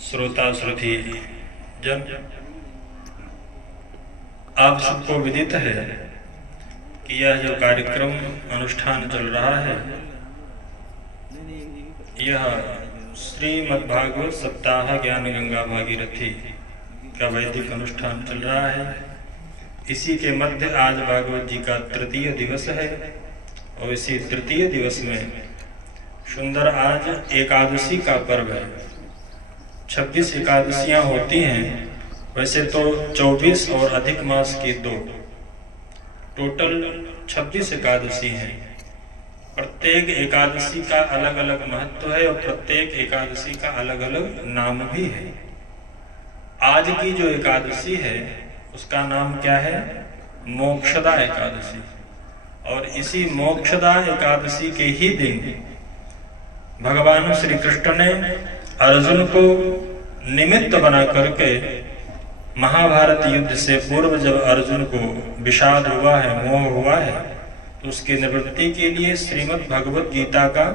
श्रोता श्रुति जन, आप सबको विदित है कि यह जो कार्यक्रम अनुष्ठान चल रहा है, यह श्रीमद्भागवत सप्ताह ज्ञान गंगा भागीरथी का वैदिक अनुष्ठान चल रहा है। इसी के मध्य आज भागवत जी का तृतीय दिवस है और इसी तृतीय दिवस में सुंदर आज एकादशी का पर्व है। 26 एकादशियां होती हैं, वैसे तो 24 और अधिक मास की 2, टोटल 26 एकादशी हैं। प्रत्येक एकादशी का अलग अलग महत्व है और प्रत्येक एकादशी का अलग अलग नाम भी है। आज की जो एकादशी है उसका नाम क्या है? मोक्षदा एकादशी। और इसी मोक्षदा एकादशी के ही दिन भगवान श्री कृष्ण ने अर्जुन को निमित्त बना करके महाभारत युद्ध से पूर्व जब अर्जुन को विषाद हुआ है, मोह हुआ है, तो उसकी निवृत्ति के लिए श्रीमद् भगवत गीता का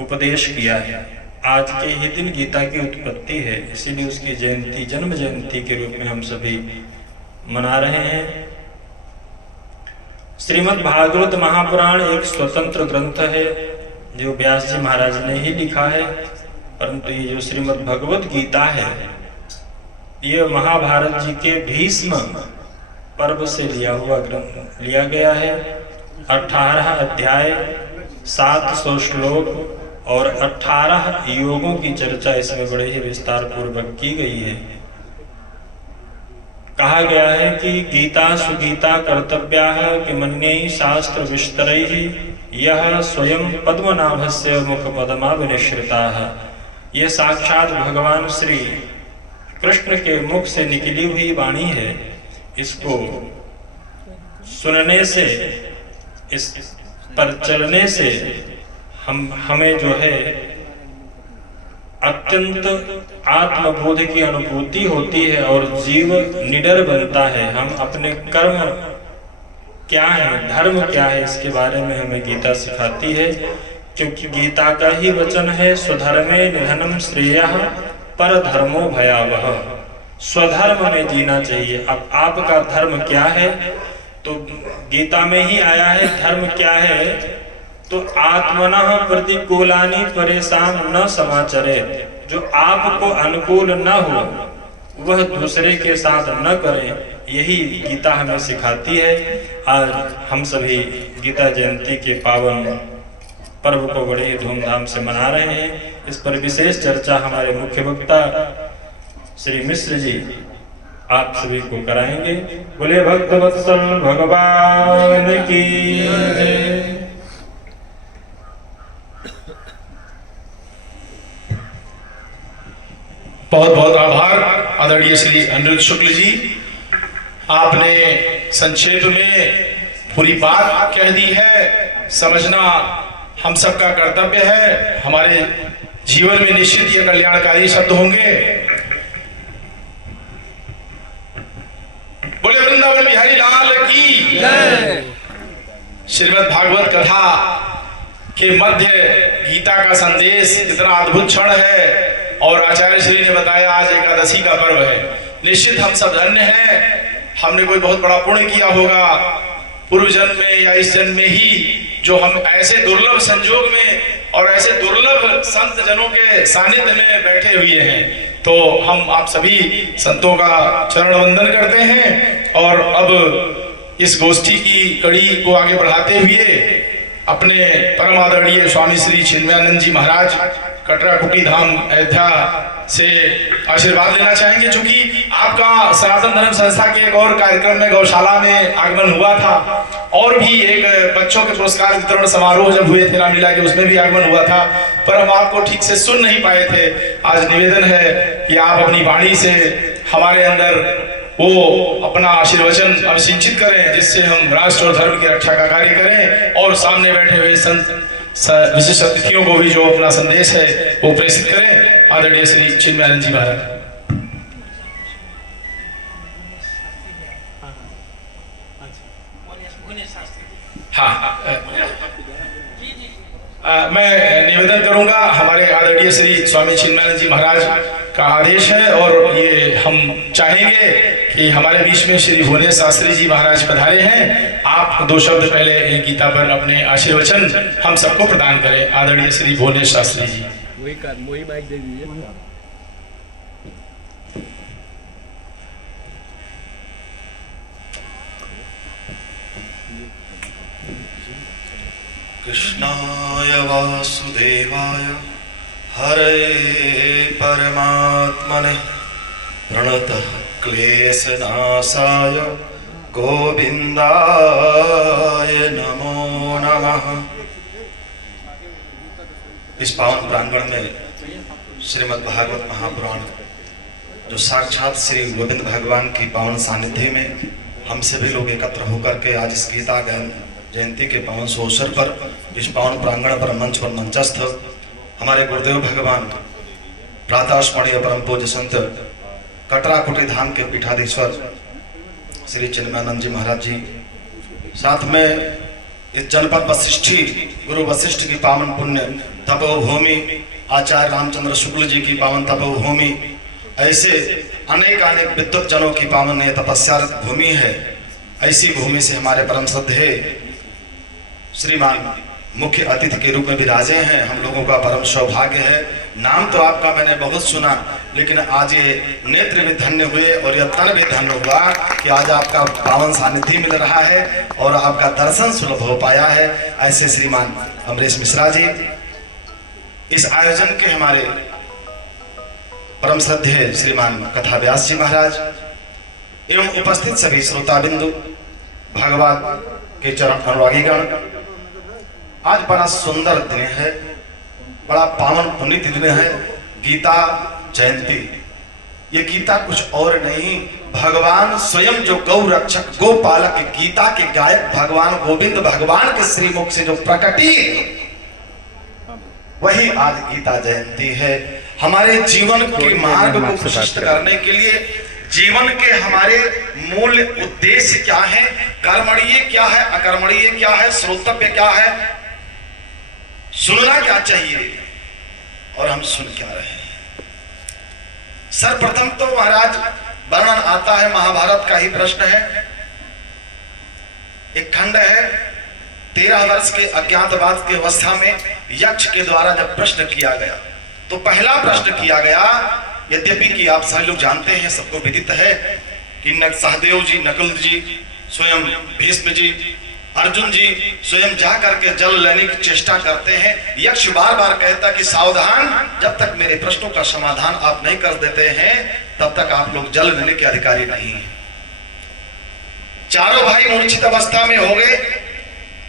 उपदेश किया है। आज के ही दिन गीता की उत्पत्ति है, इसीलिए उसकी जयंती जन्म जयंती के रूप में हम सभी मना रहे हैं। श्रीमद् भागवत महापुराण एक स्वतंत्र ग्रंथ है जो व्यास जी महाराज ने ही लिखा है, परंतु ये जो श्रीमद् भगवत गीता है ये महाभारत जी के भीष्म पर्व से लिया गया है। 18 अध्याय, 700 श्लोक और 18 योगों की चर्चा इसमें बड़े ही विस्तार पूर्वक की गई है। कहा गया है कि गीता सुगीता कर्तव्या कि मन्ये शास्त्र विस्तरैः यह स्वयं पद्मनाभस्य मुख पद्मा विनिश्रिता। यह साक्षात भगवान श्री कृष्ण के मुख से निकली हुई वाणी है। इसको सुनने से, इस पर चलने से हमें जो है अत्यंत आत्मबोध की अनुभूति होती है और जीव निडर बनता है। हम अपने कर्म क्या है, धर्म क्या है, इसके बारे में हमें गीता सिखाती है, क्योंकि गीता का ही वचन है स्वधर्मे निधनम श्रेयः पर धर्मो भयावह। स्वधर्म में जीना चाहिए। अब आपका धर्म क्या है, तो गीता में ही आया है। धर्म क्या है, तो आत्मनः प्रतिकूलानि परेशान न समाचरे। जो आपको अनुकूल न हो वह दूसरे के साथ न करें, यही गीता हमें सिखाती है। आज हम सभी गीता जयंती के पावन पर्व को बड़े ही धूमधाम से मना रहे हैं। इस पर विशेष चर्चा हमारे मुख्य वक्ता श्री मिश्र जी आप सभी को कराएंगे। बोले भक्तवत्सल भगवान की जय। बहुत बहुत आभार आदरणीय श्री अनिरुद्ध शुक्ल जी, आपने संक्षेप में पूरी बात कह दी है। समझना हम सबका कर्तव्य है। हमारे जीवन में निश्चित ये कल्याणकारी शब्द होंगे। बोले वृंदावन बिहारी लाल की जय। श्रीमद् भागवत कथा के मध्य गीता का संदेश इतना अद्भुत क्षण है और आचार्य श्री ने बताया आज एकादशी का पर्व है। निश्चित हम सब धन्य हैं। हमने कोई बहुत बड़ा पुण्य किया होगा पूर्व जन्म में या इस जन्म में ही, जो हम ऐसे दुर्लभ संजोग में और ऐसे दुर्लभ संत जनों के सानिध्य में बैठे हुए हैं। तो हम आप सभी संतों का चरण वंदन करते हैं और अब इस गोष्ठी की कड़ी को आगे बढ़ाते हुए अपने परम आदरणीय स्वामी श्री चिन्मयानंद जी महाराज कटरा कुटी धाम अयोध्या से आशीर्वाद लेना चाहेंगे। चूंकि आपका सनातन धर्म संस्था के एक और कार्यक्रम में गौशाला में आगमन हुआ था और भी एक बच्चों के पुरस्कार वितरण समारोह जब हुए थे रामलीला के, उसमें भी आगमन हुआ था, पर हम आपको ठीक से सुन नहीं पाए थे। आज निवेदन है कि आप अपनी वाणी से हमारे अंदर वो अपना आशीर्वचन अभिसिंचित करें, जिससे हम राष्ट्र और धर्म की रक्षा का कार्य करें और सामने बैठे हुए संत विशिष्ट अतिथियों को भी जो अपना संदेश है वो प्रेषित करें। आदरणीय श्री चिन्मयानंद जी महाराज। हाँ, मैं निवेदन करूंगा, हमारे आदरणीय श्री स्वामी चिन्मयानंद जी महाराज का आदेश है और ये हम चाहेंगे कि हमारे बीच में श्री भुवनेश शास्त्री जी महाराज पधारे हैं। आप 2 शब्द पहले गीता पर अपने आशीर्वचन हम सबको प्रदान करें। आदरणीय श्री भुवनेश शास्त्री जी। वही माइक दे दीजिए। कृष्णाय वासुदेवाय हरे परमात्मने प्रणतः क्लेशनाशाय गोविन्दाय नमो नमः। इस पावन प्रांगण में श्रीमद् भागवत महापुराण जो साक्षात श्री गोविंद भगवान की पावन सानिध्य में हम सभी लोग एकत्र होकर के आज इस गीता जयंती के पावन अवसर पर इस पावन प्रांगण पर मंच पर मंचस्थ हमारे गुरुदेव भगवान प्रातः स्मरणीय परम पूज्य संत कटरा कुटी धाम के पीठाधीश्वर श्री चिन्मयानंद जी महाराज जी, साथ में इस जनपद वशिष्ठी गुरु वशिष्ठ की पावन पुण्य तपोभूमि आचार्य रामचंद्र शुक्ल जी की पावन तपोभूमि, ऐसे अनेक विद्वत जनों की पावन ये तपस्या भूमि है। ऐसी भूमि से हमारे परम श्रद्धेय श्रीमान मुख्य अतिथि के रूप में विराजे हैं। हम लोगों का परम सौभाग्य है। नाम तो आपका मैंने बहुत सुना, लेकिन आज ये नेत्र भी धन्य हुए और यह तन भी धन्य हुआ कि आज आपका पावन सानिध्य मिल रहा है और आपका दर्शन सुलभ हो पाया है। ऐसे श्रीमान अमरेश मिश्रा जी, इस आयोजन के हमारे परम श्रद्धेय श्रीमान कथा व्यास जी महाराज एवं उपस्थित सभी श्रोता बिंदु भागवत के चरण अनुरागीगण, आज बड़ा सुंदर दिन है, बड़ा पावन पुनीत दिन है, गीता जयंती। ये गीता कुछ और नहीं, भगवान स्वयं जो गौ रक्षक गोपालक गीता के गायक भगवान गोविंद भगवान के श्रीमुख से जो प्रकटी वही आज गीता जयंती है। हमारे जीवन के मार्ग को प्रशस्त करने के लिए, जीवन के हमारे मूल उद्देश्य क्या है, कर्मणीय क्या है, अकर्मणीय क्या है, श्रोतव्य क्या है, सुनना क्या चाहिए और हम सुन क्या रहे हैं। सर्वप्रथम तो महाराज वर्णन आता है, महाभारत का ही प्रश्न है। एक खंड है, 13 वर्ष के अज्ञातवास की अवस्था में यक्ष के द्वारा जब प्रश्न किया गया, तो पहला प्रश्न किया गया, यद्यपि कि आप सभी लोग जानते हैं, सबको विदित है कि सहदेव जी, नकुल जी, स्वयं भीष्म जी, अर्जुन जी स्वयं जा करके जल लेने की चेष्टा करते हैं। यक्ष बार बार कहता कि सावधान, जब तक मेरे प्रश्नों का समाधान आप नहीं कर देते हैं तब तक आप लोग जल लेने के अधिकारी नहीं हैं। चारों भाई मूर्छित अवस्था में हो गए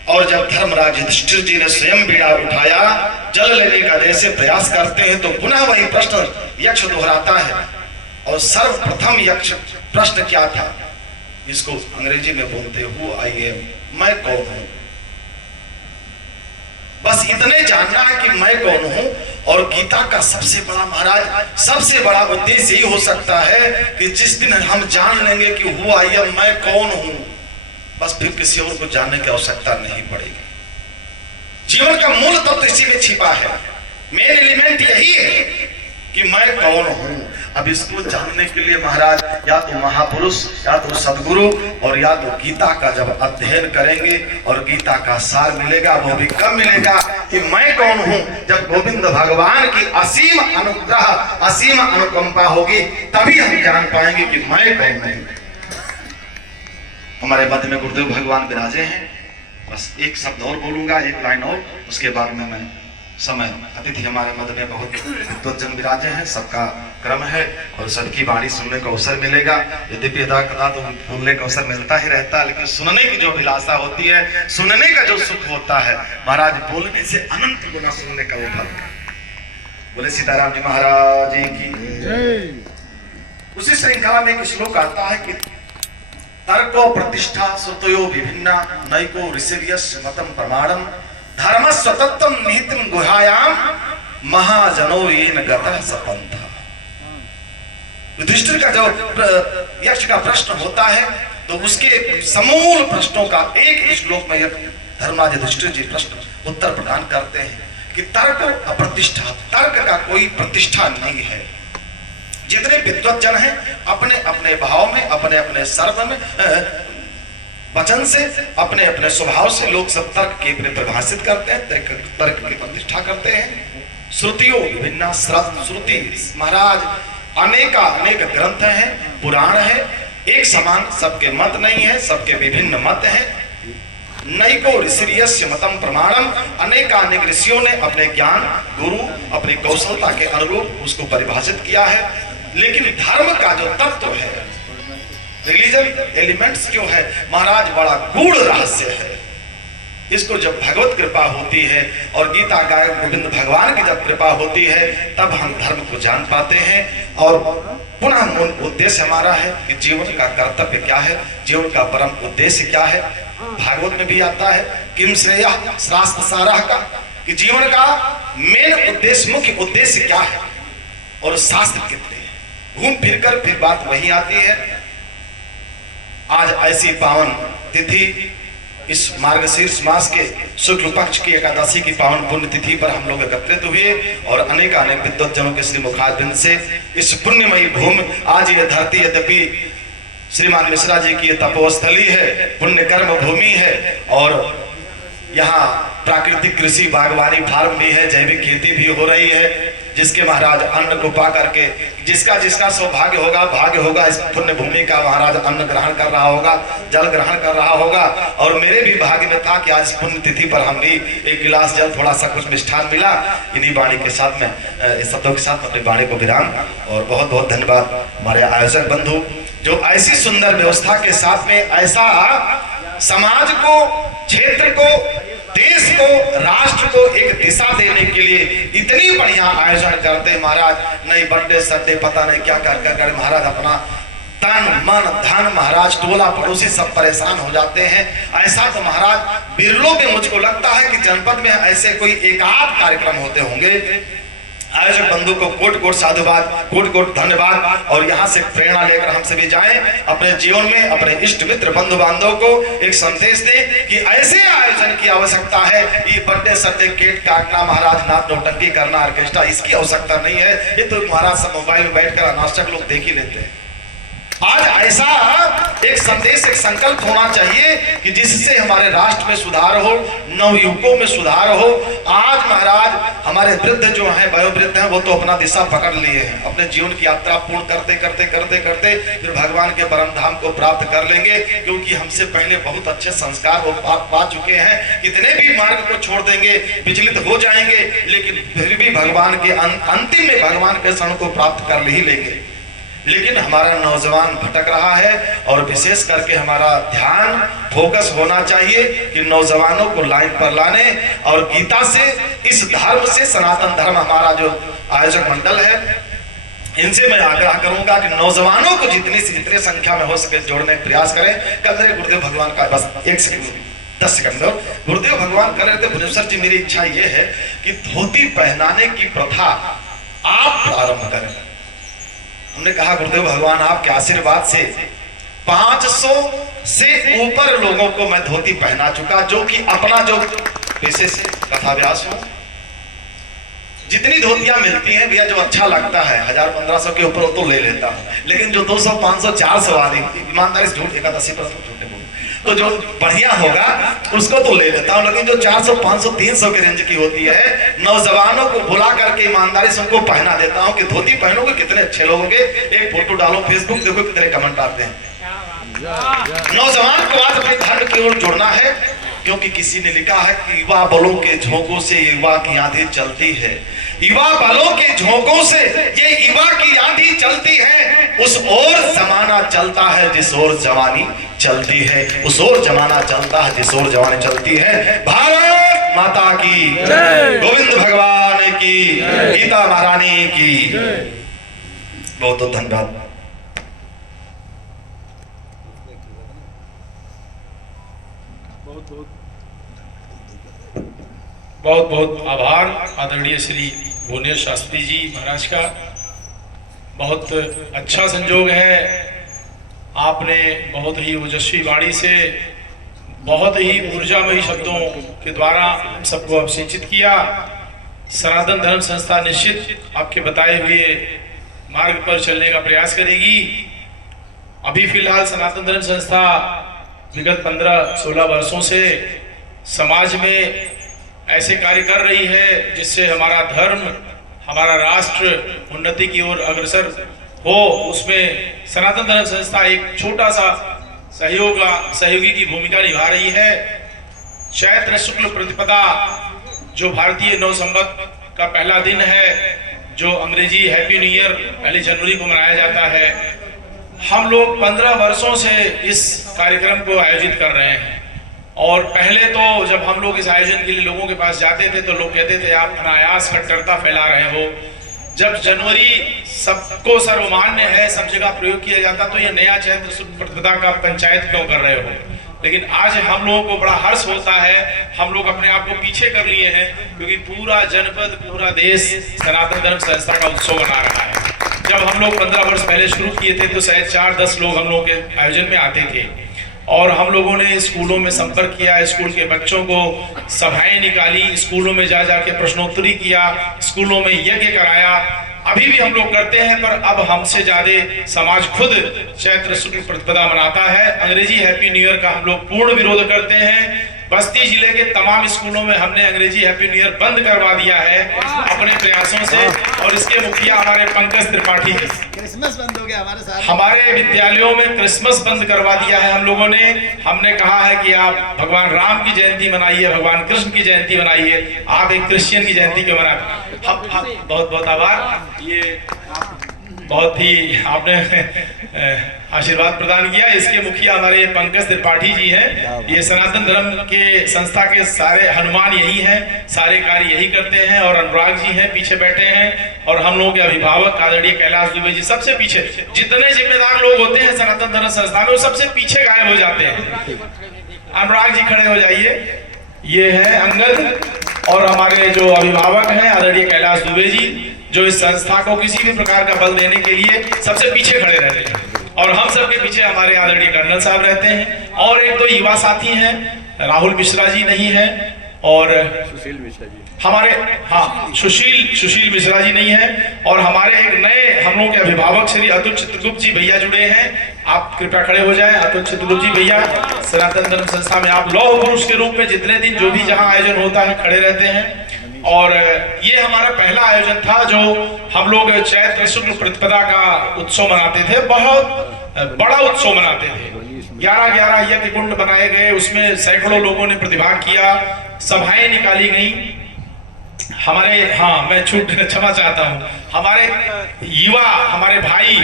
और जब धर्मराज युधिष्ठिर जी ने स्वयं बीड़ा उठाया, जल लेने का जैसे प्रयास करते हैं तो पुनः वही प्रश्न यक्ष दोहराता है। और सर्वप्रथम यक्ष प्रश्न क्या था, इसको अंग्रेजी में बोलते हो आई एम, मैं कौन हूं। बस इतने जानना है कि मैं कौन हूं। और गीता का सबसे बड़ा महाराज, सबसे बड़ा उद्देश्य यही हो सकता है कि जिस दिन हम जान लेंगे कि हु आई एम, मैं कौन हूं, बस फिर किसी और को जानने की आवश्यकता नहीं पड़ेगी। जीवन का मूल तत्व इसी में छिपा है, मेन एलिमेंट यही है कि मैं कौन हूं। अब इसको जानने के लिए महाराज या तो महापुरुष, या तो सदगुरु, और या तो गीता का जब अध्ययन करेंगे और गीता का सार मिलेगा, वो भी कब मिलेगा कि मैं कौन हूं, जब गोविंद भगवान की असीम अनुग्रह, असीम अनुकंपा होगी, तभी हम जान पाएंगे कि मैं कौन हूं। हमारे मध्य में गुरुदेव भगवान विराजे हैं। बस एक शब्द और बोलूंगा, एक लाइन और, उसके बाद में मैं समय, अतिथि हमारे मध्य में बहुत विद्वत जन विराजे हैं, सबका क्रम है और सबकी वाणी सुनने का अवसर मिलेगा। यद्यपि कदा तो सुनने का अवसर मिलता ही रहता है, लेकिन सुनने की जो अभिलाषा होती है, सुनने का जो सुख होता है महाराज, बोलने से अनंत गुना सुनने का वो फल। बोले सीताराम जी महाराज की। उसी श्रृंखला में एक श्लोक आता है कि तर्को प्रतिष्ठा श्रुतयो विभिन्ना नैको ऋषिर्यस् मतम प्रमाणम धर्म स्वतत्वम निहितम गुहायाम महाजनो येन गतः सपंथा। युधिष्ठिर का जो यक्ष का प्रश्न होता है, तो उसके समूल प्रश्नों का एक श्लोक में धर्मराज युधिष्ठिर जी प्रश्न उत्तर प्रदान करते हैं। कि तर्क अप्रतिष्ठा, तर्क का कोई प्रतिष्ठा नहीं है। जितने विद्वत जन हैं अपने अपने भाव में, अपने अपने सर्व में, वचन से, अपने अपने स्वभाव से लोग सब तर्क के परिभाषित करते हैं, तर्क की प्रतिष्ठा करते हैं। श्रुतियों विभिन्न श्रुति महाराज अनेक ग्रंथ हैं, पुराण है, एक समान सबके मत नहीं है, सबके विभिन्न मत हैं। नैको ऋषियस्य मतम प्रमाणम, अनेक ऋषियों ने अपने ज्ञान, गुरु, अपनी कौशलता के अनुरूप उसको परिभाषित किया है। लेकिन धर्म का जो तत्व है, रिलीजन एलिमेंट्स जो है महाराज, बड़ा गूढ़ रहस्य है। इसको जब भगवत कृपा होती है और गीता गायक गोविंद भगवान की जब कृपा होती है, तब हम धर्म को जान पाते हैं। और पुनः मूल उद्देश्य हमारा है कि जीवन का कर्तव्य क्या है, जीवन का परम उद्देश्य क्या है। भागवत में भी आता है किम श्रेय शास्त्र सारः का, कि जीवन का मेन उद्देश्य, मुख्य उद्देश्य क्या है और शास्त्र कितने हैं। घूम फिर कर फिर बात वही आती है। आज ऐसी पावन तिथि, इस मार्गशीर्ष मास के शुक्ल पक्ष की एकादशी की पावन पुण्य तिथि पर हम लोग एकत्रित हुए और अनेक विद्वत जनों के श्री मुखारबिंद से इस पुण्यमयी भूमि, आज ये धरती यद्यपि श्रीमान मिश्रा जी की तपोस्थली है, पुण्य कर्म भूमि है, और यहाँ प्राकृतिक कृषि बागवानी फार्म भी है, जैविक खेती भी हो रही है, जिसके महाराज अन्न को पा करके जिसका जिसका सौभाग्य होगा, भाग्य होगा, इस पुण्य भूमि का महाराज अन्न ग्रहण कर रहा होगा, जल ग्रहण कर रहा होगा। और मेरे भी भाग्य में था कि आज पुण्य तिथि पर हम भी एक गिलास जल, थोड़ा सा कुछ मिष्ठान मिला। इन्हीं वाणी के साथ में, इस शब्दों के साथ अपनी वाणी को विराम, और बहुत बहुत धन्यवाद हमारे आयोजक बंधु जो ऐसी सुंदर व्यवस्था के साथ में ऐसा समाज को, क्षेत्र को, देश को, राष्ट्र को एक दिशा देने के लिए इतनी बढ़िया आयोजन करते महाराज। नहीं बर्थडे सड्डे पता नहीं क्या कर महाराज अपना तन मन धन महाराज, टोला पड़ोसी सब परेशान हो जाते हैं। ऐसा तो महाराज बिरलों में मुझको लगता है कि जनपद में ऐसे कोई एकाध कार्यक्रम होते होंगे। आयोजक बंधु को कोट कोट साधुवाद, कोट कोट धन्यवाद। और यहाँ से प्रेरणा लेकर हम सभी जाएं, अपने जीवन में अपने इष्ट मित्र बंधु बांधव को एक संदेश दें कि ऐसे आयोजन की आवश्यकता है। ये बर्थडे सड्डे केक काटना महाराज, नाच नौटंकी करना, ऑर्केस्ट्रा, इसकी आवश्यकता नहीं है। ये तो महाराज सब मोबाइल में बैठकर अनावश्यक लोग देख ही लेते हैं। आज ऐसा एक संदेश, एक संकल्प होना चाहिए कि जिससे हमारे राष्ट्र में सुधार हो, नवयुवकों में सुधार हो। आज महाराज हमारे वृद्ध जो हैं, वयोवृद्ध हैं, वो तो अपना दिशा पकड़ लिए हैं, अपने जीवन की यात्रा पूर्ण करते करते करते करते फिर भगवान के परम धाम को प्राप्त कर लेंगे, क्योंकि हमसे पहले बहुत अच्छे संस्कार वो पा चुके हैं। कितने भी मार्ग को छोड़ देंगे, विचलित हो जाएंगे, लेकिन फिर भी भगवान के अंतिम में भगवान के शरण को प्राप्त कर ही लेंगे। लेकिन हमारा नौजवान भटक रहा है, और विशेष करके हमारा ध्यान फोकस होना चाहिए कि नौजवानों को लाइन पर लाने, और गीता से, इस धर्म से, सनातन धर्म हमारा जो आयोजक मंडल है, इनसे मैं आग्रह करूंगा कि नौजवानों को जितनी से जितनी संख्या में हो सके जोड़ने का प्रयास करें। कल मेरे गुरुदेव भगवान का, बस 1 सेकंड 10 सेकंड, गुरुदेव भगवान कर रहे थे, भुवनेश्वर जी मेरी इच्छा ये है कि धोती पहनाने की प्रथा आप प्रारंभ करें। हमने कहा गुरुदेव भगवान आपके आशीर्वाद से 500 से ऊपर लोगों को मैं धोती पहना चुका, जो कि अपना जो पेशे से कथाव्यास हो, जितनी धोतियां मिलती हैं भैया, जो अच्छा लगता है 1000-1500 के ऊपर तो ले लेता हूं, लेकिन जो 200, 500, 400 वाली, ईमानदारी से झूठ, एकादशी पर झूठे बोल, तो जो बढ़िया होगा उसको तो ले लेता हूं, लेकिन जो 400, 500, 300 के रेंज की होती है, नौजवानों को बुला करके ईमानदारी से उनको पहना देता हूं कि धोती पहनोगे कितने अच्छे लोगोगे, एक फोटो डालो फेसबुक, देखो कितने कमेंट आते हैं। नौजवान को आज अपने धर्म की ओर जोड़ना है, क्योंकि किसी ने लिखा है कि युवा बलों के झोंकों से युवा की आंधी चलती है। युवा बलों के झोंकों से ये युवा की आंधी चलती है, उस ओर जमाना चलता है जिस ओर जवानी चलती है, उस ओर जमाना चलता है जिस ओर जवानी चलती है। भारत माता की जय, गोविंद भगवान की, गीता महारानी की। बहुत बहुत धन्यवाद। बहुत बहुत आभार आदरणीय श्री भुवनेश्वर शास्त्री जी महाराज का। बहुत अच्छा संजोग है, आपने बहुत ही ओजस्वी वाणी से, बहुत ही ऊर्जामयी शब्दों के द्वारा हम सबको अभिषेचित किया। सनातन धर्म संस्था निश्चित आपके बताए हुए मार्ग पर चलने का प्रयास करेगी। अभी फिलहाल सनातन धर्म संस्था विगत 15-16 वर्षों से समाज में ऐसे कार्य कर रही है जिससे हमारा धर्म, हमारा राष्ट्र उन्नति की ओर अग्रसर हो। उसमें सनातन धर्म संस्था एक छोटा सा सहयोगी की भूमिका निभा रही है। चैत्र शुक्ल प्रतिपदा जो भारतीय नव संवत का पहला दिन है, जो अंग्रेजी हैप्पी न्यू ईयर 1 जनवरी को मनाया जाता है, हम लोग 15 वर्षों से इस कार्यक्रम को आयोजित कर रहे हैं। और पहले तो जब हम लोग इस आयोजन के लिए लोगों के पास जाते थे तो लोग कहते थे आप अनायास कट्टरता फैला रहे हो। जब जनवरी सबको सर्वमान्य है, सब जगह प्रयोग किया जाता, तो ये नया चैत्र शुक्ल प्रतिपदा का पंचायत क्यों कर रहे हो? लेकिन आज हम लोगों को बड़ा हर्ष होता है, हम लोग अपने आप को पीछे कर लिए हैं, क्योंकि पूरा जनपद, पूरा देश सनातन धर्म संस्था का उत्सव मना रहा है। जब हम लोग 15 वर्ष पहले शुरू किए थे तो शायद 4-10 लोग हम लोग के आयोजन में आते थे, और हम लोगों ने स्कूलों में संपर्क किया, स्कूल के बच्चों को सभाएं निकाली, स्कूलों में जा जाके प्रश्नोत्तरी किया, स्कूलों में यज्ञ कराया। अभी भी हम लोग करते हैं, पर अब हमसे ज्यादा समाज खुद चैत्र शुक्ल प्रतिपदा मनाता है। अंग्रेजी हैप्पी न्यू ईयर का हम लोग पूर्ण विरोध करते हैं। बस्ती जिले के तमाम स्कूलों में हमने अंग्रेजी हैप्पी न्यू ईयर बंद करवा दिया है अपने प्रयासों से, और इसके मुखिया हमारे पंकज त्रिपाठी जी। क्रिसमस बंद हो गया हमारे साथ। हमारे विद्यालयों में क्रिसमस बंद करवा दिया है हम लोगों ने। हमने कहा है कि आप भगवान राम की जयंती मनाइए, भगवान कृष्ण की जयंती मनाइए, आप एक क्रिश्चियन की जयंती क्यों मनाते? बहुत बहुत आभार। ये बहुत ही आपने आशीर्वाद प्रदान किया। इसके मुखिया हमारे पंकज त्रिपाठी जी हैं। ये सनातन धर्म के संस्था के सारे हनुमान यही हैं, सारे कार्य यही करते हैं। और अनुराग जी हैं पीछे बैठे हैं, और हम लोगों के अभिभावक आदरणीय कैलाश दुबे जी सबसे पीछे। जितने जिम्मेदार लोग होते हैं सनातन धर्म संस्था में, वो सबसे पीछे गायब हो जाते हैं। अनुराग जी खड़े हो जाइए। ये है अंगद, और हमारे जो अभिभावक हैं आदरणीय कैलाश दुबे जी, जो इस संस्था को किसी भी प्रकार का बल देने के लिए सबसे पीछे खड़े रहते हैं। और हम सबके पीछे हमारे आदरणीय कर्नल साहब रहते हैं, और एक दो युवा साथी हैं, राहुल मिश्रा जी नहीं है, और सुशील मिश्रा जी हमारे, हाँ सुशील मिश्रा जी नहीं है, और हमारे एक नए हम लोग के अभिभावक श्री अतुल चित्रगुप्त जी भैया जुड़े हैं। आप कृपया खड़े हो जाएं। अतुल चित्रगुप्त जी भैया सनातन धर्म संस्था में आप लौह पुरुष के रूप में जितने दिन जो भी जहां आयोजन होता है खड़े रहते हैं। और ये हमारा पहला आयोजन था जो हम लोग चैत्र शुक्ल प्रतिपदा का उत्सव मनाते थे। बहुत बड़ा उत्सव मनाते थे। 11 यज्ञ कुंड बनाए गए, उसमें सैकड़ों लोगों ने प्रतिभाग किया, सभाएं निकाली गई। हमारे, हाँ मैं क्षमा चाहता हूँ, हमारे युवा, हमारे भाई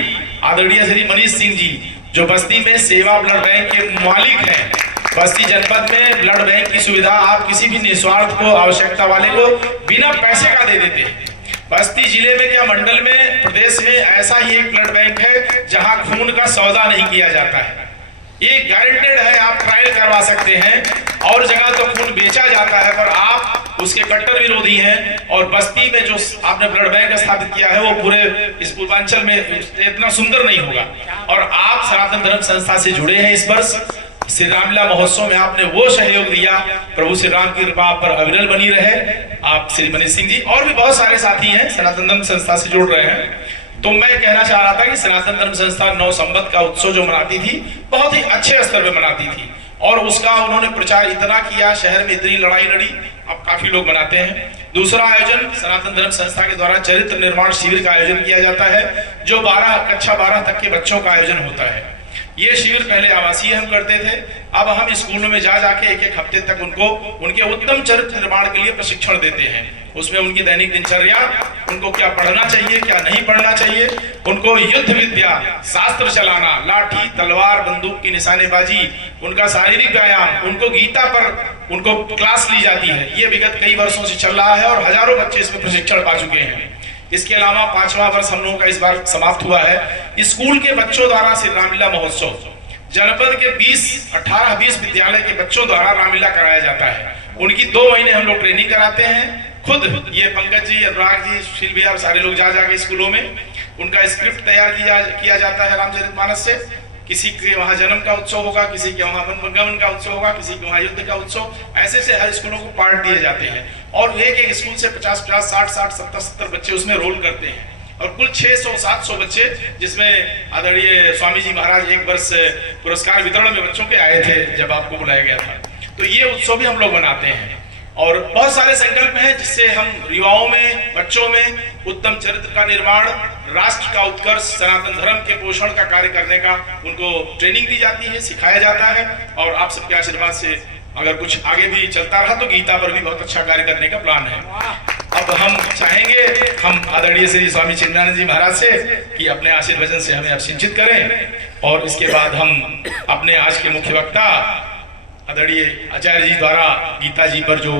आदरणीय श्री मनीष सिंह जी, जो बस्ती में सेवा ब्लड बैंक के मालिक हैं। बस्ती जनपद में ब्लड बैंक की सुविधा आप किसी भी निस्वार्थ को, आवश्यकता वाले को बिना पैसे का दे देते हैं। बस्ती जिले में क्या मंडल में, प्रदेश में ऐसा ही एक ब्लड बैंक है जहां खून का सौदा नहीं किया जाता है। ये गारंटेड है, आप ट्रायल करवा सकते हैं। और जगह तो खून बेचा जाता है, पर आप उसके कट्टर विरोधी हैं। और बस्ती में जो आपने ब्लड बैंक स्थापित किया है वो पूरे इस पूर्वांचल में इतना सुंदर नहीं होगा। और आप सनातन धर्म संस्था से जुड़े हैं। इस वर्ष श्री रामलीला महोत्सव में आपने वो सहयोग दिया, प्रभु श्री राम की कृपा आप पर अविरल बनी रहे। आप श्री मनीष सिंह जी और भी बहुत सारे साथी हैं सनातन धर्म संस्था से जुड़ रहे हैं। तो मैं कहना चाह रहा था कि सनातन धर्म संस्था नव संवत का उत्सव जो मनाती थी, बहुत ही अच्छे स्तर पे मनाती थी, और उसका उन्होंने प्रचार इतना किया, शहर में इतनी लड़ाई लड़ी, अब काफी लोग मनाते हैं। दूसरा आयोजन सनातन धर्म संस्था के द्वारा चरित्र निर्माण शिविर का आयोजन किया जाता है, जो कक्षा 12 तक के बच्चों का आयोजन होता है। ये शिविर पहले आवासीय हम करते थे, अब हम स्कूलों में जा जाके एक हफ्ते तक उनको उनके उत्तम चरित्र निर्माण के लिए प्रशिक्षण देते हैं। उसमें उनकी दैनिक दिनचर्या, उनको क्या पढ़ना चाहिए, क्या नहीं पढ़ना चाहिए, उनको युद्ध विद्या, शास्त्र चलाना, लाठी तलवार बंदूक की निशानेबाजी, उनका शारीरिक व्यायाम, उनको गीता पर उनको क्लास ली जाती है। ये विगत कई वर्षों से चल रहा है और हजारों बच्चे इसमें प्रशिक्षण पा चुके हैं। इसके अलावा 5वां वर्ष हम लोगों का इस बार समाप्त हुआ है। स्कूल के बच्चों द्वारा श्री रामलीला महोत्सव, जनपद के 18-20 विद्यालय के बच्चों द्वारा रामलीला कराया जाता है। उनकी 2 महीने हम लोग ट्रेनिंग कराते हैं। खुद ये पंकज जी, अनुराग जी, सुशील भैया सारे लोग जा जाके स्कूलों में उनका स्क्रिप्ट तैयार किया जाता है रामचरितमानस से। किसी के वहाँ जन्म का उत्सव होगा, किसी के वहाँ वनगमन का उत्सव होगा, किसी के वहाँ युद्ध का उत्सव, ऐसे से हर स्कूलों को पार्ट दिए जाते हैं और एक एक स्कूल से 50-50, 60-60, 70-70 बच्चे उसमें रोल करते हैं और कुल 600-700 बच्चे, जिसमें आदरणीय स्वामी जी महाराज एक वर्ष पुरस्कार वितरण में बच्चों के आए थे जब आपको बुलाया गया था। तो ये उत्सव भी हम लोग मनाते हैं और बहुत सारे संकल्प हैं जिससे हम युवाओं में, बच्चों में उत्तम चरित्र का निर्माण, राष्ट्र का उत्कर्ष, सनातन धर्म के पोषण का कार्य करने का उनको ट्रेनिंग दी जाती है, सिखाया जाता है और आप सबके आशीर्वाद से अगर कुछ आगे भी चलता रहा तो गीता पर भी बहुत अच्छा कार्य करने का प्लान है। अब हम चाहेंगे हम आदरणीय श्री स्वामी चिन्मयानंद जी महाराज से कि अपने आशीर्वचन से हमें अभिषिंचित करें और इसके बाद हम अपने आज के मुख्य वक्ता आदरणीय आचार्य जी द्वारा गीता जी पर जो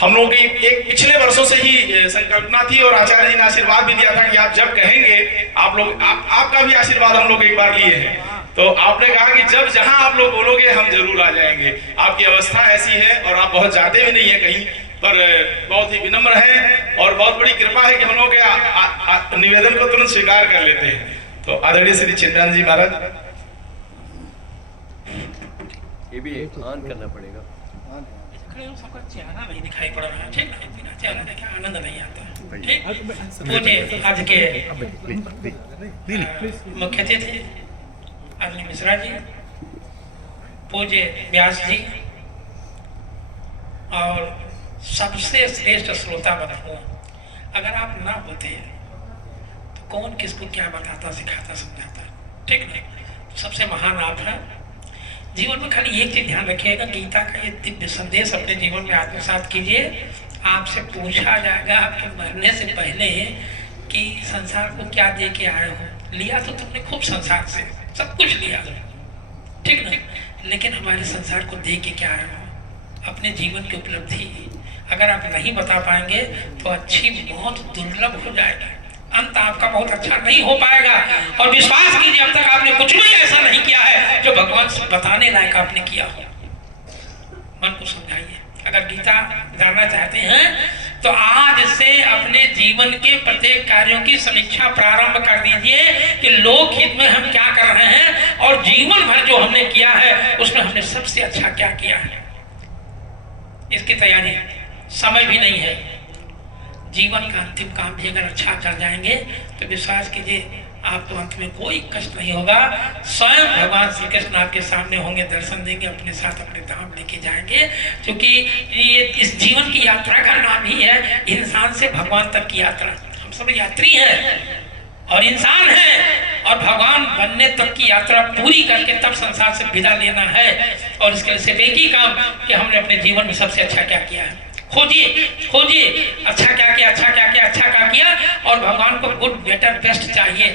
हम लोगों की एक पिछले वर्षों से ही संकल्पना थी और आचार्य जी ने आशीर्वाद भी दिया था कि आप जब कहेंगे आप लोग आपका भी आशीर्वाद हम लोग एक बार लिए हैं, तो आपने कहा कि जब जहां आप लोग बोलोगे हम जरूर आ जाएंगे। आपकी अवस्था ऐसी है और आप बहुत जाते भी नहीं है कहीं पर, बहुत ही विनम्र है और बहुत बड़ी कृपा है कि हम लोग के निवेदन को तुरंत स्वीकार कर लेते हैं। तो आदरणीय श्री चिन्मयानंद जी महाराज, ये भी ऑन करना पड़ेगा। सबका चेहरा नहीं दिखाई पड़ रहा है, ठीक है, बिना चेहरा देखे आनंद नहीं आता, ठीक। पूज्य आज के मुख्य अतिथि आदरणीय मिश्रा जी, पूज्य व्यास जी और सबसे श्रेष्ठ श्रोता बंधुओं, अगर आप ना होते तो कौन किसको क्या बताता, सिखाता, समझाता, ठीक ना। सबसे महान आप हैं। जीवन में खाली एक चीज ध्यान रखिएगा, गीता का ये दिव्य संदेश अपने जीवन में आत्मसात कीजिए। आपसे पूछा जाएगा आपके मरने से पहले कि संसार को क्या दे के आए हो। लिया तो तुमने खूब संसार से सब कुछ लिया, ठीक ना, लेकिन हमारे संसार को दे के क्या आए हो, अपने जीवन की उपलब्धि अगर आप नहीं बता पाएंगे तो अच्छी मौत दुर्लभ हो जाएगी, अंत आपका बहुत अच्छा नहीं हो पाएगा। और विश्वास कीजिए अब तक आपने कुछ भी ऐसा नहीं किया है जो भगवान से बताने लायक आपने किया हो। मन को समझाइए। अगर गीता जानना चाहते हैं तो आज से अपने जीवन के प्रत्येक कार्यों की समीक्षा प्रारंभ कर दीजिए कि लोक हित में हम क्या कर रहे हैं और जीवन भर जो हमने किया है उसमें हमने सबसे अच्छा क्या किया है। इसकी तैयारी समय भी नहीं है, जीवन का अंतिम काम भी अगर अच्छा कर जाएंगे तो विश्वास कीजिए आपको अंत में कोई कष्ट नहीं होगा। स्वयं भगवान श्री कृष्ण आपके सामने होंगे, दर्शन देंगे, अपने साथ अपने धाम लेके जाएंगे। क्योंकि ये इस जीवन की यात्रा का नाम ही है इंसान से भगवान तक की यात्रा। हम सब यात्री हैं और इंसान हैं और भगवान बनने तक की यात्रा पूरी करके तब संसार से विदा लेना है। और इसके लिए सिर्फ एक ही काम कि हमने अपने जीवन में सबसे अच्छा क्या किया है। खोजिए अच्छा क्या किया, अच्छा क्या किया, अच्छा क्या किया। और भगवान को गुड, बेटर, बेस्ट चाहिए।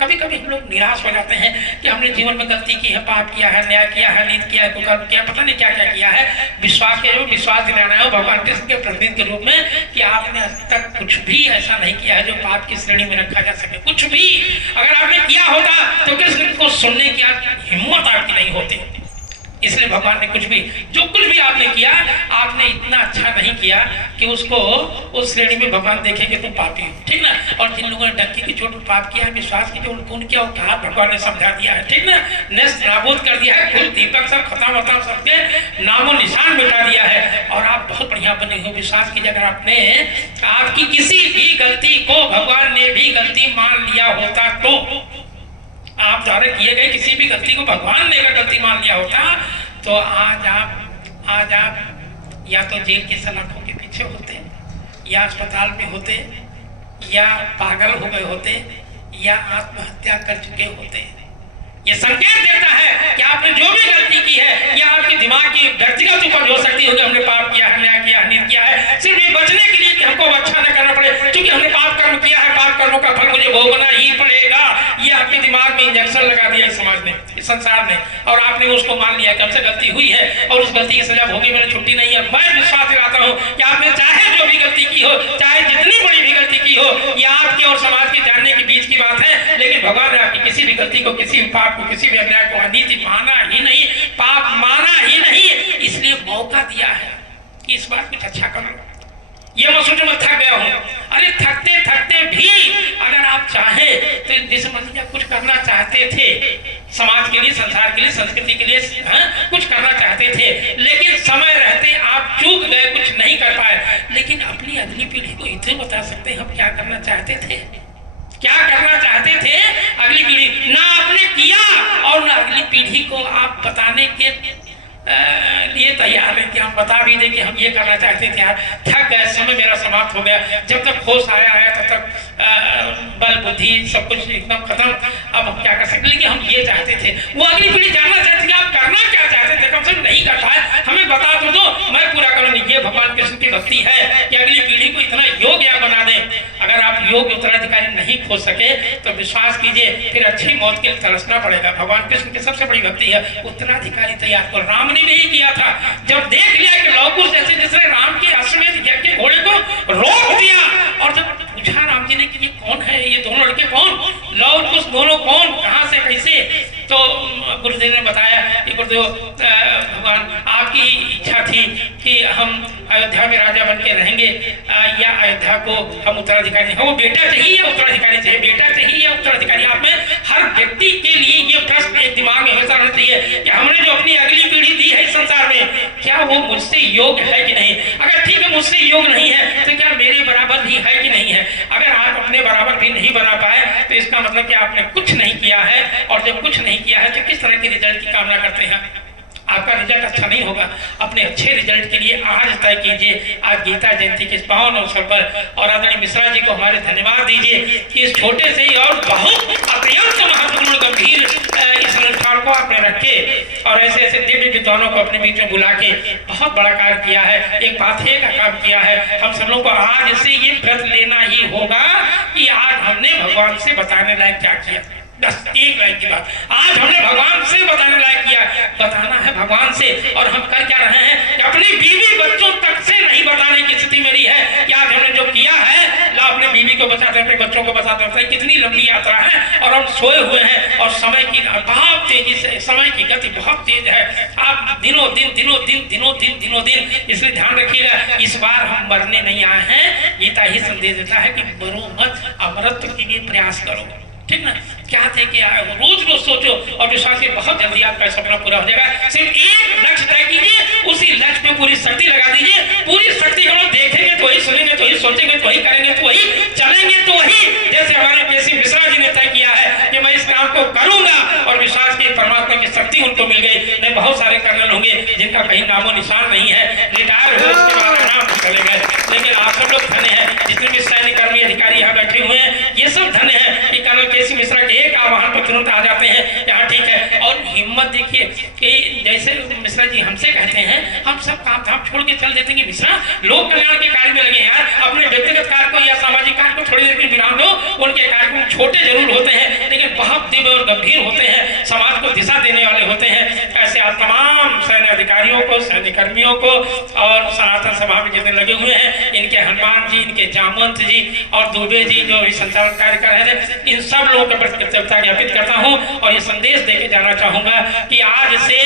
कभी कभी हम लोग निराश हो जाते हैं कि हमने जीवन में गलती की है, पाप किया है, न्याय किया है, नीत किया है, कुकर्म किया, पता नहीं क्या क्या किया है। विश्वास दिलाना है भगवान कृष्ण के प्रतिनिधि के रूप में कि आपने आज तक कुछ भी ऐसा नहीं किया है जो पाप की श्रेणी में रखा जा सके। कुछ भी अगर आपने किया होता तो कृष्ण को सुनने की हिम्मत आपकी नहीं होती। इसलिए भगवान ने कुछ भी आपने किया, आपने इतना अच्छा नहीं किया कि उसको उस श्रेणी में भगवान देखेंगे तुम पापी हो, ठीक ना। और जिन लोगों ने डंकी की चोट पर पाप किया है, विश्वास की जो उनके औकात भगवान ने समझा दिया है, ठीक ना, नष्ट नाबूद कर दिया है, कुल दीपक सब खत्म होता, सबके नामो निशान मिटा दिया है। और आप बहुत बढ़िया बने हो। विश्वास कीजिए अगर आपने आपकी किसी भी गलती को भगवान ने भी गलती मान लिया होता तो, आप द्वारा किए गए किसी भी गलती को भगवान ने अगर गलती मान लिया होता तो आज आप या तो जेल की सलाखों के पीछे होते, या अस्पताल में होते, या पागल हो गए होते, या आत्महत्या कर चुके होते। ये संकेत देता है कि आपने जो भी गलती की है या आपके दिमाग की व्यक्तिगत उपज हो सकती है कि हमने पाप किया है, न्याय किया है, नीत किया है, सिर्फ ये बचने के लिए कि हमको अच्छा न करना पड़े, क्योंकि हमने पाप कर्म किया है, पाप कर्मों का फल मुझे भोगना ही पड़ेगा। ये आपके दिमाग में इंजेक्शन लगा दिया इस समाज ने, इस संसार ने, और आपने उसको मान लिया कि हमसे गलती हुई है और उस गलती की सजा भोगी, मैंने छुट्टी नहीं है। मैं विश्वास दिलाता हूँ कि आपने चाहे जो भी गलती की हो, चाहे जितनी बड़ी भी गलती की हो, ये आपके और समाज के जानने के बीच की बात है, लेकिन भगवान ने आपकी किसी भी गलती को, किसी भी पाप को, किसी भी अन्याय को अनीति माना ही नहीं, पाप माना ही नहीं, इसलिए मौका दिया है कि इस बार कुछ अच्छा करो। ये मैं सोचो मैं थक गया हूँ, अरे थकते थकते भी अगर आप चाहे तो जैसे मान लीजिए कुछ करना चाहते थे, समाज के लिए, संसार के लिए, संस्कृति के लिए, कुछ करना चाहते थे, लेकिन समय रहते आप चूक गए, कुछ नहीं कर पाए। लेकिन अपनी अगली पीढ़ी को इतने बता सकते हैं हम क्या करना चाहते थे, क्या करना चाहते थे। अगली पीढ़ी ना आपने किया और ना अगली पीढ़ी को आप बताने के लिए तैयार है कि हम बता भी दें कि हम ये करना चाहते थे। यार थक गए, समय मेरा समाप्त हो गया, जब तक होश आया तब तक बल बुद्धि सब कुछ एकदम खत्म, अब हम क्या कर सकते। लेकिन हम ये चाहते थे, वो अगली पीढ़ी जानना चाहती थी आप करना क्या चाहते थे, कम से कम नहीं कर पाए हमें बता तो दो, मैं पूरा करूँ। ये भगवान कृष्ण की भक्ति है कि अगली पीढ़ी को इतना योग्य बना दें। अगर आप योग्य उत्तराधिकारी नहीं खोज सके तो विश्वास कीजिए फिर अच्छी मौत के लिए तरसना पड़ेगा। भगवान कृष्ण की सबसे बड़ी भक्ति है उत्तराधिकारी तैयार करो। राम ने भी यही किया था, जब देख लिया कि लौकुश जैसे जिसने राम के अश्वमेध यज्ञ के घोड़े को रोक दिया, और जब पूछा राम जी ने कि ये कौन है, ये दोनों लड़के कौन, लौकुश दोनों कौन, कहां से कैसे, तो गुरुदेव ने बताया कि गुरुदेव भगवान आपकी इच्छा थी कि हम अयोध्या में राजा बन के रहेंगे या अयोध्या को हम उत्तराधिकारी, वो बेटा चाहिए या उत्तराधिकारी चाहिए, बेटा चाहिए या उत्तराधिकारी। आप में हर व्यक्ति के लिए ये प्रश्न एक दिमाग में हमेशा रहना चाहिए कि हमने जो अपनी अगली पीढ़ी दी है इस संसार में, क्या वो मुझसे योग्य है कि नहीं। अगर ठीक है मुझसे योग्य नहीं है तो क्या मेरे बराबर भी है कि नहीं है। अगर आप अपने बराबर भी नहीं बना पाए तो इसका मतलब कि आपने कुछ नहीं किया है, और जब कुछ नहीं किया है तो किस तरह के रिजल्ट की कामना करते हैं। आपका रिजल्ट अच्छा नहीं होगा। अपने अच्छे रिजल्ट के लिए आज तय कीजिए। आज गीता जयंती के इस पावन अवसर पर और आदरणीय मिश्रा जी को हमारे धन्यवाद दीजिए कि इस छोटे से ही और बहुत अत्यंत महत्वपूर्ण गंभीर इस अनुष्ठान को आपने रखे और ऐसे ऐसे दिव्य विद्वानों को अपने बीच में बुला के बहुत बड़ा कार्य किया है, एक पाथेय का काम किया है। हम सब लोग को आज से ये व्रत लेना ही होगा कि आज हमने भगवान से बताने लायक क्या किया। बस एक लाइन की बात, आज हमने भगवान से बताने लायक किया, बताना है भगवान से। और हम कर क्या रहे हैं कि अपनी बीवी बच्चों तक से नहीं बताने की स्थिति मेरी है कि आज हमने जो किया है ला अपने बीवी को बचाते हैं, अपने बच्चों को बचाते हैं। कितनी लंबी यात्रा है और हम सोए हुए हैं और समय की बहुत तेजी से, समय की गति बहुत तेज है। आप दिनों दिन, इसलिए ध्यान रखिएगा इस बार हम मरने नहीं आए हैं। गीता ही संदेश देता है कि मरो मत, अमरत्व के लिए प्रयास करो, ठीक ना। क्या थे कि रोज सोचो और विश्वास के बहुत जल्दी आपका सपना पूरा हो जाएगा। सिर्फ एक लक्ष्य तय कीजिए, उसी लक्ष्य पे पूरी शक्ति लगा दीजिए। पूरी शक्ति को देखेंगे तो वही, सुनेंगे तो वही, सोचेंगे तो वही, करेंगे तो वही, चलेंगे तो वही। जैसे हमारे केसी मिश्रा जी ने तय किया है कि मैं इस काम को करूंगा और विश्वास की परमात्मा की शक्ति उनको मिल गई। नहीं बहुत सारे कर्नल होंगे जिनका कहीं नामो निशान नहीं है, रिटायर हुए उसके बाद आराम से चले गए, लेकिन आप सब लोग धन्य हैं। जितने भी सैनिक कर्मी अधिकारी यहाँ बैठे हुए हैं ये सब धन्य है कि कर्नल केसी मिश्रा के एक आह्वान पर तुरंत आ जाते हैं यहाँ, ठीक है। और हिम्मत देखिए कि जैसे मिश्रा जी हमसे कहते हैं, हम सब काम धाम छोड़ के चल देते हैं। मिश्रा लोक कल्याण के कार्य में लगे हैं यार, अपने व्यक्तिगत कार्य को या सामाजिक कार्य को थोड़ी देर में विराम दो। उनके कार्यक्रम छोटे जरूर होते हैं लेकिन बहुत दिव्य और गंभीर होते हैं, समाज को दिशा देने वाले होते हैं। ऐसे आप तमाम सैन्य अधिकारियों को, सैन्य कर्मियों को और सनातन सभा में जितने लगे हुए हैं, इनके हनुमान जी, इनके जामवंत जी और दुबे जी जो संचालन कार्य कर रहे थे, इन सब लोगों के प्रति कृतज्ञता ज्ञापित करता हूं और ये संदेश देके जाना चाहूंगा कि आज से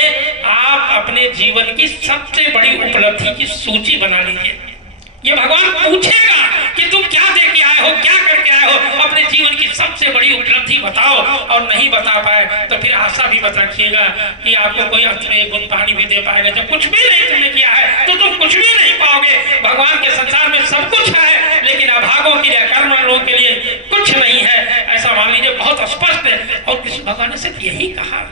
आप अपने जीवन की सबसे बड़ी उपलब्धि की सूची बना लीजिए। ये भगवान पूछेगा कि तुम क्या दे के आए हो, क्या करके आए हो, अपने जीवन की सबसे बड़ी उपलब्धि बताओ। और नहीं बता पाए तो फिर आशा भी मत रखिएगा कि आपको कोई अंत में एक बूंद पानी भी दे पाएगा। जब कुछ भी नहीं तुमने किया है तो तुम कुछ भी नहीं पाओगे। भगवान के संसार में सब कुछ है लेकिन अभागों के लिए, अकर्म लोगों के लिए कुछ नहीं है, ऐसा मान लीजिए, बहुत स्पष्ट है। और कृष्ण भगवान ने सिर्फ यही कहा।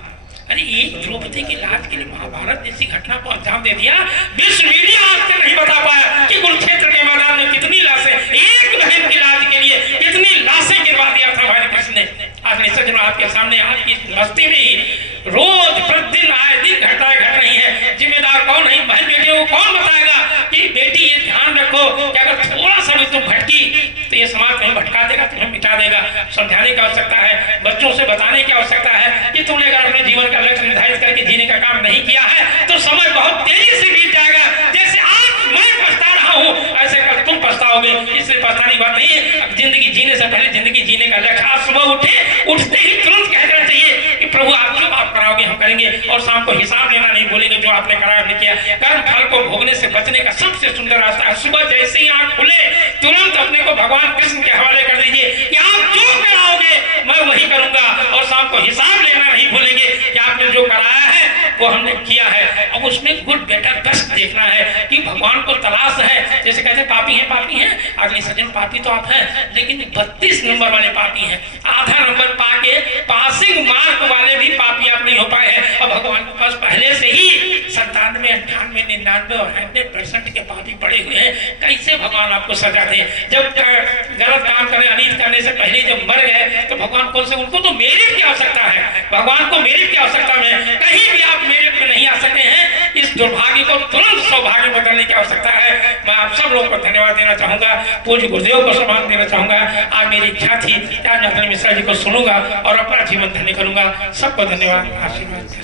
अरे एक द्रौपदी के लाज के लिए महाभारत जैसी घटना को अंजाम दे दिया। विश्व मीडिया आज तक नहीं बता पाया कि कुरुक्षेत्र के मैदान में कितनी लाशें, एक बहन की लाज के लिए कितनी लाशें गिरवा दिया था भाई कृष्ण ने। आज निश्चित आपके सामने आपकी बस्ती में ही रोज प्रतिदिन आए दिन घटनाएं घट रही है। जिम्मेदार कौन है? बहन बेटियों को कौन बताएगा कि बेटी ये ध्यान रखो कि अगर थोड़ा सा भी तुम भटकी तो ये समाज तुम्हें भटका देगा, तुम्हें मिटा देगा। समझाने की आवश्यकता है, बच्चों से बताने की आवश्यकता है कि तुमने अगर अपने जीवन का लक्ष्य निर्धारित करके जीने का काम नहीं किया है तो समय बहुत तेजी से बीत जाएगा। जैसे आज मैं पछता रहा हूँ ऐसे कल तुम पछताओगे। इसलिए पछताने की बात नहीं है। जिंदगी जीने से पहले जिंदगी जीने का लक्ष्य, आज सुबह उठते ही तुरंत कह देना चाहिए कि प्रभु आप जो आप कराओगे हम करेंगे, और शाम को हिसाब लेना नहीं भूलेंगे जो आपने कराया नहीं किया। कर्म फल को भोगने से बचने का सबसे सुंदर रास्ता है सुबह जैसे ही आंख खुले तुरंत अपने को भगवान कृष्ण के हवाले कर दीजिए कि आप जो कराओगे मैं वही करूंगा, और शाम को हिसाब लेना नहीं भूलेंगे कि आपने जो कराया है वो हमने किया है। अब उसमें गुड बेटर बेस्ट देखना है कि भगवान को तलाश है। जैसे कहते पापी हैं अगले सज्जन, पापी तो आप हैं लेकिन 32 नंबर वाले पापी हैं, आधा नंबर पाके पासिंग मार्क वाले भी पापी आप नहीं हो पाए हैं। और भगवान के पास पहले से ही 97, 98, 99 और 100% के पापी पड़े हुए हैं। कैसे भगवान आपको सजा दे? जब गलत काम करने, अनित करने से पहले जब मर गए तो भगवान कौन से, उनको तो मेरिट की आवश्यकता है, भगवान को मेरिट की आवश्यकता में, कहीं भी आप मेरिट में नहीं आ सके हैं। इस दुर्भाग्य को तुरंत सौभाग्य बदलने की आवश्यकता है। मैं आप सब लोगों को धन्यवाद देना चाहूंगा, पूज्य गुरुदेव को सम्मान देना चाहूंगा। आज मेरी इच्छा थी आज नथन मिश्रा जी को सुनूंगा और अपना जीवन धन्य करूंगा। सबको धन्यवाद, आशीर्वाद।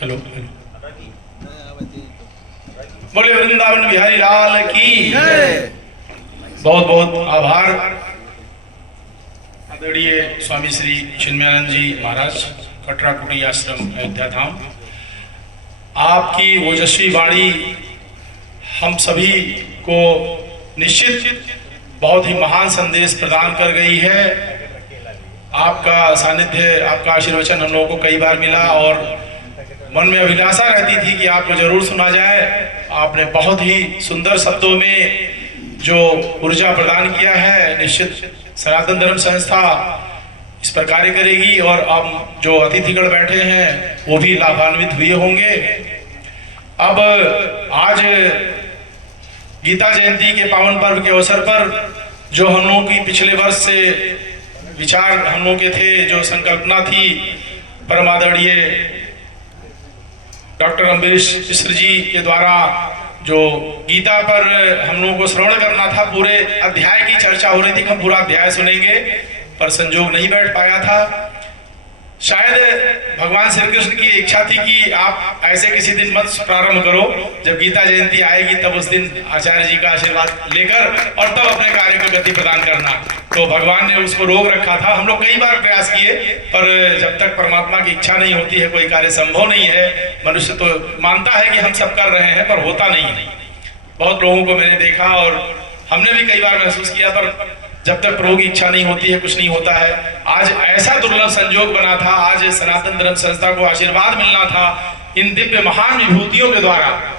हेलो, बोले वृंदावन बिहारी लाल की बहुत बहुत आभार आदरणीय स्वामी श्री चिन्मयानंद जी महाराज, कटरा कुटी आश्रम अयोध्या धाम। आपकी ओजस्वी वाणी हम सभी को निश्चित बहुत ही महान संदेश प्रदान कर गई है। आपका सानिध्य, आपका आशीर्वचन हम लोगों को कई बार मिला और मन में अभिलाषा रहती थी कि आपको जरूर सुना जाए। आपने बहुत ही सुंदर शब्दों में जो ऊर्जा प्रदान किया है, निश्चित सनातन धर्म संस्था इस पर कार्य करेगी और अब जो अतिथिगण बैठे हैं वो भी लाभान्वित हुए होंगे। अब आज गीता जयंती के पावन पर्व के अवसर पर जो हम लोगों की पिछले वर्ष से विचार हम लोगों के थे, जो संकल्पना थी, परम आदरणीय डॉक्टर अम्बरीश मिश्र जी के द्वारा जो गीता पर हम लोगों को श्रवण करना था, पूरे अध्याय की चर्चा हो रही थी कि हम पूरा अध्याय सुनेंगे, पर संजोग नहीं बैठ पाया था। शायद भगवान श्री कृष्ण की इच्छा थी कि आप ऐसे किसी दिन मत प्रारंभ करो, जब गीता जयंती आएगी तब उस दिन आचार्य जी का आशीर्वाद लेकर और तब अपने कार्य को गति प्रदान करना। तो भगवान ने उसको रोक रखा था। हम लोग कई बार प्रयास किए, पर जब तक परमात्मा की इच्छा नहीं होती है कोई कार्य संभव नहीं है। मनुष्य तो मानता है कि हम सब कर रहे हैं पर होता नहीं। बहुत लोगों को मैंने देखा और हमने भी कई बार महसूस किया, पर जब तक प्रभु की इच्छा नहीं होती है कुछ नहीं होता है। आज ऐसा दुर्लभ संजोग बना था, आज सनातन धर्म संस्था को आशीर्वाद मिलना था इन दिव्य महान विभूतियों के द्वारा।